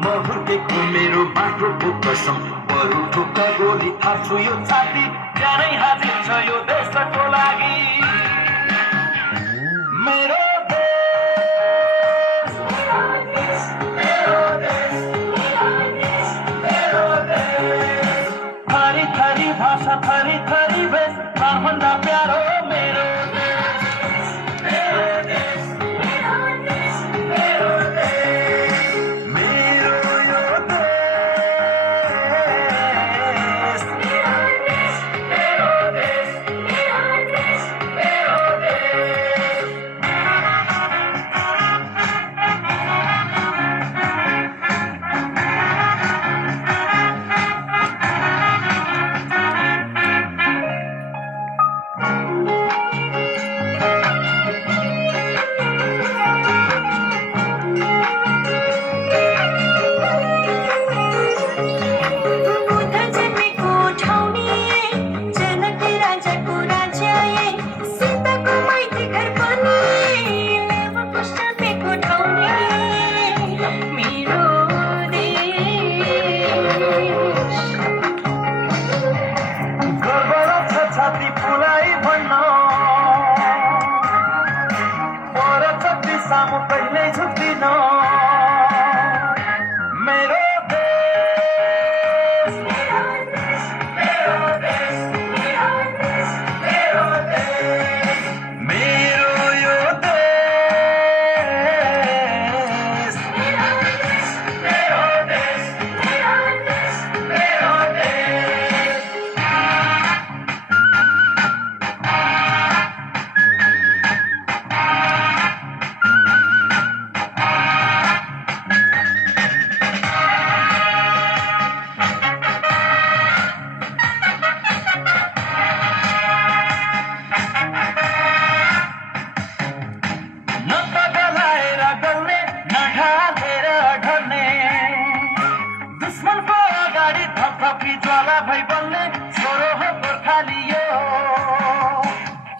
म हुर्केको मेरो बाटोको कसम बरु ठुक्का गोली थाप्छु यो छाती ज्यानै हाजिर छ यो देशको लागि मेरो देश थरी थरी भाषा थरी थरी भेष भन्दा प्यारो मेरो सामु कहिल्यै झुक्दिन मेरो देश मेरो यो देश ज्वाला भई बल्ने छोरो हो गोर्खालियो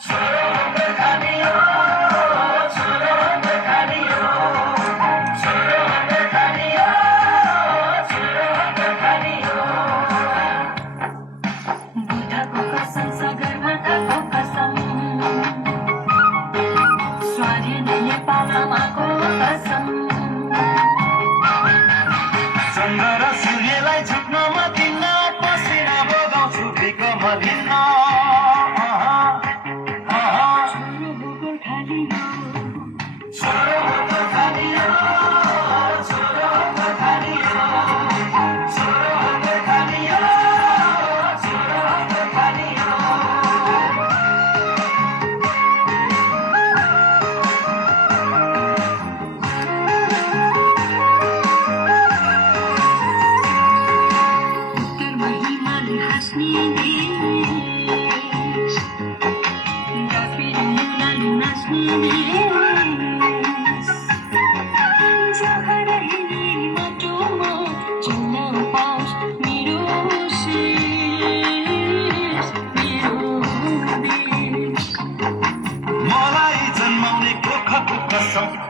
छोरो हो गोर्खालियो छोरो हो गोर्खालियो छोरो हो गोर्खालियो छोरो हो गोर्खालियो बुढाको कसम सगरमाथाको कसम स्वाधीन नेपालमाको कसम चन्द्र र सूर्यलाई झुक्नमा दिन्न पसिना बगाउँछु भिक मदिन्न छोरो हो गोर्खालियो छोरो हो गोर्खालियो छोरो हो गोर्खालियो छोरो हो गोर्खालियो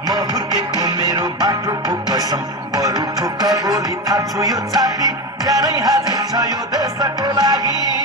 म हुर्केको मेरो बाटोको कसम बरु ठुक्का गोली थाप्छु यो छाती ज्यानै हाजिर छ यो देशको लागि